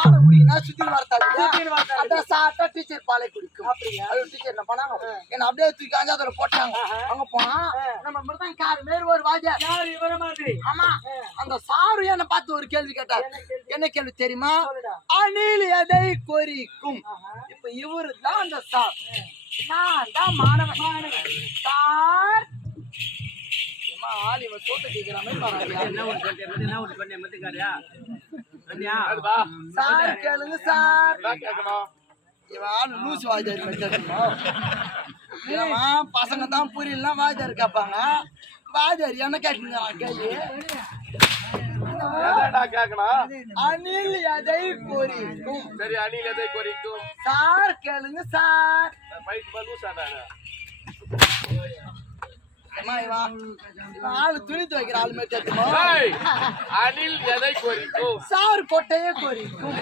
பாலை குடிக்கனா சுத்தி வரத்தாங்க அதான் சாப்பிட்டா டீச்சர் பாலை குடிக்கும் அப்படியா அது டீச்சர் என்ன பண்ணாங்க என்ன அப்படியே தூக்கி அஞ்சாவது போட்டாங்க அங்க போனா நம்ம மட்டும் கார் மேல ஒரு வாஜா யாரு இவர மாதிரி ஆமா அந்த சாரு என்ன பார்த்து ஒரு கேள்வி கேட்டார் என்ன கேள்வி தெரியுமா அணில் எதை குறிக்கும் இப்ப இவரு தான் அந்த சார் நான் தான் மாணவன் சார் ஆள் இவன் சோத்த கேட்கிற மாதிரி சார் கேளுங்க சார் இவன் ஆளு லூஸ் வாஜாரி பசங்க தான் புரியல வாஜாரி கேட்பாங்க வாஜாரி என்ன கேட்குங்க கேள்வி அணில் எதை குறிக்கும் சரி அணில் எதை குறிக்கும் சார் கேளுங்க சார் ஆளு துணி துவைக்கிற ஆளு மாதிரி கேட்குமா அணில் எதை குறிக்கும் சார் கொட்டையே குறிக்கும்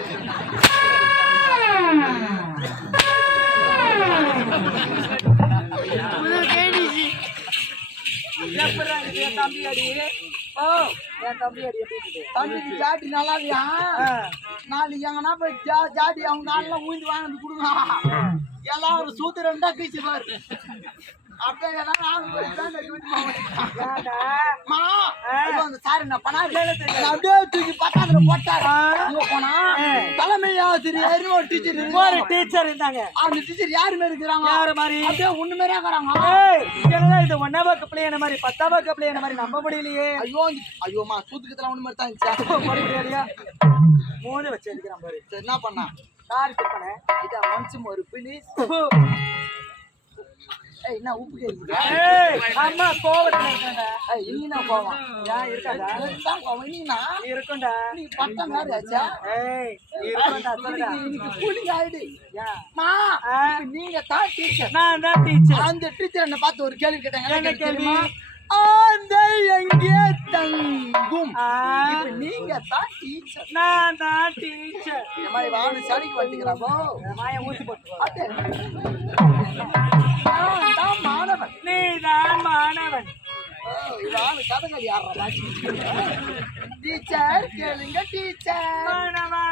தம்பி அடி ஓ என் தம்பி அடி எப்படி தம்பிக்கு ஜாடி நல்லா இல்லையா நாளைக்கு எங்கன்னா போய் ஜாடி அவங்க நாளெல்லாம் ஊந்து வாங்கி கொடுங்க எல்லாரும் சூத்திரண்டா கீச்சு பாரு அப்படியே சார் என்ன பண்ணாரு அப்படியே தூக்கி பக்கத்துல போட்டாரு போனா தலைமை ஆசிரியர் ஒரு டீச்சர் இருந்தாங்க அந்த டீச்சர் யாரு மாதிரி இருக்கிறாங்க யாரு மாதிரி அப்படியே ஒண்ணு மாதிரியா இருக்கிறாங்க இது 1ஆம் பிள்ளையான மாதிரி 10ஆம் பிள்ளையான மாதிரி நம்ப முடியலையே ஐயோ ஐயோமா சூத்துக்கத்துல ஒண்ணு மாதிரி தான் முடியலையா 3 வச்சு எடுக்கிறான் பாரு சரி என்ன பண்ணா சார் பண்ணேன் இத மனுஷன் ஒரு பிளீஸ் என்ன உப்பு கேக்குது அம்மா கோவத்துல இருக்காங்க நீனா கோவம் ஏன் இருக்காதா தான் கோவம் நீனா இருக்கும்டா நீ பட்ட மாதிரி ஆச்சா இருக்கும்டா சொல்லுடா இன்னைக்கு கூலிங் ஆயிடு மா நீங்க தான் டீச்சர் நான் தான் டீச்சர் அந்த டீச்சர் என்ன பார்த்து ஒரு கேள்வி கேட்டாங்க என்ன கேள்வி அந்த எங்கே தங்கும் நீங்க தான் டீச்சர் நான் தான் டீச்சர் இந்த மாதிரி வாணி சடிக்கு வந்துக்கிறாப்போ மாய ஊசி போட்டு மாணவன் நீதான் மாணவன் இவான் கதகளி ஆடுறா டீச்சர் கேளுங்க டீச்சர் மாணவன்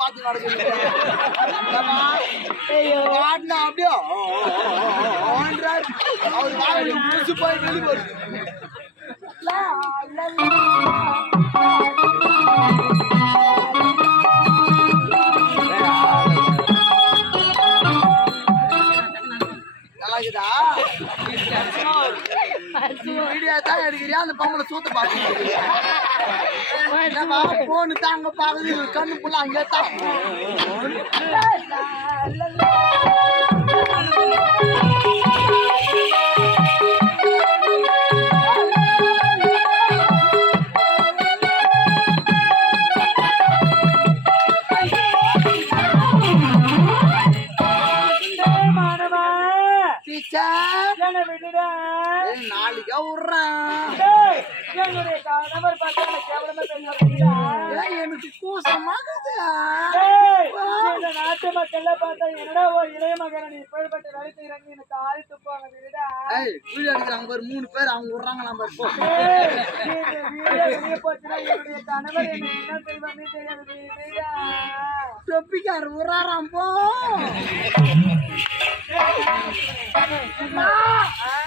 பார்த்து நடக்குது அப்படியோ அவர் வாங்கி முடிச்சு போய் வெளியே வருது நல்லாக்குதா வீடியோ தான் எடுக்கிறியா அந்த பொம்பளை சூத்த பாக்க போன்னு தாங்க பாக்குது கண்ணு புள்ள அங்கே தான் நாளைக்கா விடுறான் எனக்கு கூசமாகுது நாட்டு மக்கள் பார்த்தா என்னடா இளைய மகன் இப்படிப்பட்ட வேலைக்கு இறங்கி எனக்கு ஆள் துப்பாங்க வீடியோ எடுக்கிறாங்க பாரு 3 பேர் அவங்க விடுறாங்க நம்ம வெளியே போச்சுன்னா என்னுடைய கணவர் என்ன என்ன செய்வாங்க தெரியாது தொப்பிக்காரு விடுறாராம் போ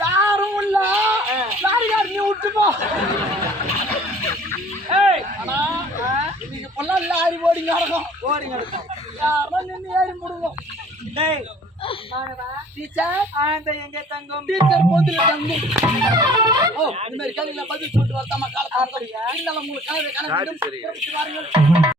யாரும் இல்ல லாரிக்கார நீ விட்டு போ ஆனா இன்னைக்கு பொண்ணா லாரி ஓடிங்க நடக்கும் யாரா நின்று ஏறி முடுவோம் டீச்சர் அந்த எங்க தங்கும் டீச்சர் போந்துல தங்கும் ஓ இந்த மாதிரி கேள்வியில பதில் சொல்லிட்டு வரத்தாமா காலத்தாரியா இருந்தாலும் உங்களுக்கு கனவு